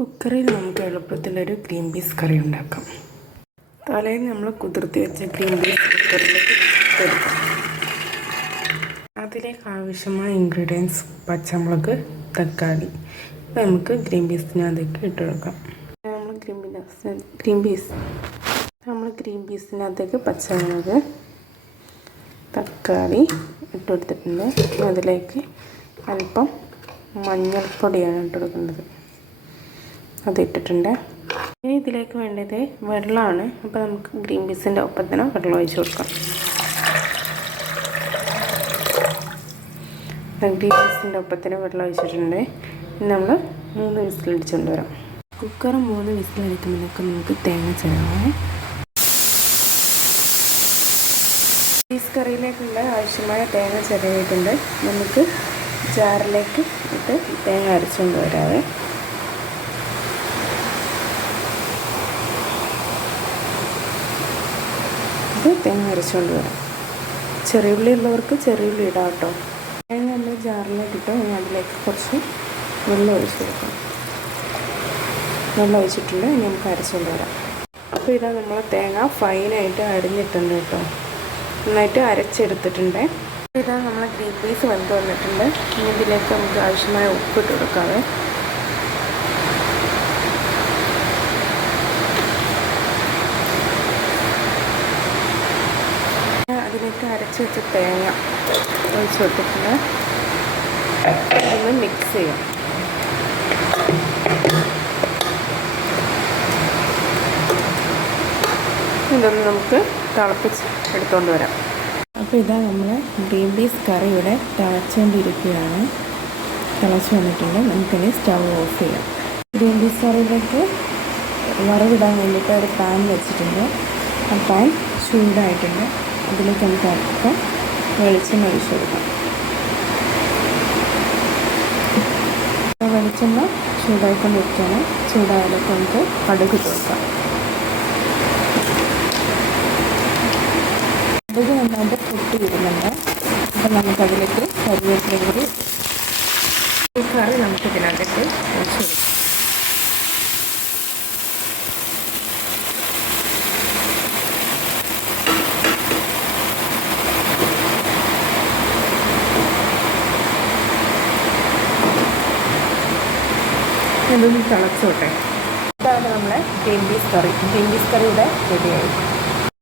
കുക്കറിൽ നമുക്ക് എളുപ്പത്തിലൊരു green peas കറി ഉണ്ടാക്കാം. തലേന്ന് നമ്മൾ കുതിർത്തി വെച്ച ഗ്രീൻ പീസ് കുക്കറിലേക്ക് എടുക്കാം. അതിലേക്ക് ആവശ്യമായ ഇൻഗ്രീഡിയൻസ് പച്ചമുളക്, തക്കാളി. നമുക്ക് ഗ്രീൻ പീസിനകത്തേക്ക് ഇട്ടെടുക്കാം. ഗ്രീൻ പീസിനകത്തേക്ക് പച്ചമുളക്, തക്കാളി ഇട്ടെടുത്തിട്ടുണ്ട്. അതിലേക്ക് അല്പം മഞ്ഞൾപ്പൊടിയാണ് ഇട്ടെടുക്കേണ്ടത്. അതിട്ടിട്ടുണ്ട്. ഇനി ഇതിലേക്ക് വേണ്ടത് വെള്ളമാണ്. അപ്പോൾ നമുക്ക് ഗ്രീൻ പീസിൻ്റെ ഒപ്പത്തിന് വെള്ളം ഒഴിച്ച് കൊടുക്കാം. ഗ്രീൻ പീസിൻ്റെ ഒപ്പത്തിന് വെള്ളം ഒഴിച്ചിട്ടുണ്ട്. ഇനി നമ്മൾ 3 വിസിലടിച്ചുകൊണ്ട് വരാം. കുക്കർ 3 വിസിലടിക്കുമ്പോഴേക്കും നമുക്ക് തേങ്ങ ചേർക്കാം. പീസ് കറിയിലേക്കുള്ള ആവശ്യമായ തേങ്ങ ചിരവിയിട്ടുണ്ട്. നമുക്ക് ജാറിലേക്ക് ഇട്ട് തേങ്ങ അരച്ചുകൊണ്ട് വരാവേ. തേങ്ങ അരച്ചുകൊണ്ട് വരാം. ചെറിയ ഉള്ളി ഉള്ളവർക്ക് ചെറിയ ഉള്ളി ഇടാം കേട്ടോ. തേങ്ങ നമ്മൾ ജാറിലേക്കിട്ട് അതിലേക്ക് കുറച്ച് വെള്ളം ഒഴിച്ച് കൊടുക്കാം. വെള്ളം ഒഴിച്ചിട്ടുണ്ട്. ഇനി നമുക്ക് അരച്ചുകൊണ്ട് വരാം. അപ്പോൾ ഇതാ നമ്മൾ തേങ്ങ ഫൈനായിട്ട് അരിഞ്ഞിട്ടുണ്ട് കേട്ടോ. നന്നായിട്ട് അരച്ചെടുത്തിട്ടുണ്ട്. ഇതാ നമ്മൾ ഗ്രീൻ പീസ് വെന്ത് വന്നിട്ടുണ്ട്. ഇനി ഇതിലേക്ക് നമുക്ക് ആവശ്യമായ ഉപ്പിട്ട് കൊടുക്കാവേ. അതിലേക്ക് അരച്ച് വെച്ച തേങ്ങ ഒഴിച്ച് കൊടുത്തിട്ടുണ്ട്. ഒന്ന് മിക്സ് ചെയ്യാം. ഇതൊന്ന് നമുക്ക് തിളപ്പിച്ച് എടുത്തുകൊണ്ട് വരാം. അപ്പോൾ ഇതാ നമ്മൾ ഗ്രീൻ പീസ് കറി ഇവിടെ തിളച്ചുകൊണ്ടിരിക്കുകയാണ്. തിളച്ച് വന്നിട്ടുണ്ട്. നമുക്കിനി സ്റ്റൗ ഓഫ് ചെയ്യാം. ഗ്രീൻ പീസ് കറിയിലേക്ക് വറവിടാൻ വേണ്ടിയിട്ട് ഒരു പാൻ വെച്ചിട്ടുണ്ട്. ആ പാൻ ചൂടായിട്ടുണ്ട്. അതിലേക്ക് നമുക്ക് അല്പം വെളിച്ചെണ്ണ ഒഴിച്ച് കൊടുക്കാം. വെളിച്ചെണ്ണ ചൂടായിക്കൊണ്ടിരിക്കുകയാണ്. ചൂടായാലേക്ക് നമുക്ക് കടുക് ഇട്ട് കൊടുക്കാം. കടുക് നന്നായിട്ട് പൊട്ടി വരുന്നുണ്ട്. അപ്പം നമുക്കതിലേക്ക് കറിവേപ്പിലയും കൂടി ഈ കറി നമുക്ക് ഇതിനകത്തേക്ക് ഒഴിച്ച് കൊടുക്കാം. ഇതൊന്ന് തിളച്ചോട്ടെ. ഇതാണ് നമ്മളെ ഗ്രീൻ പീസ് കറി. ഗ്രീൻ പീസ് കറി ഇവിടെ റെഡിയായി.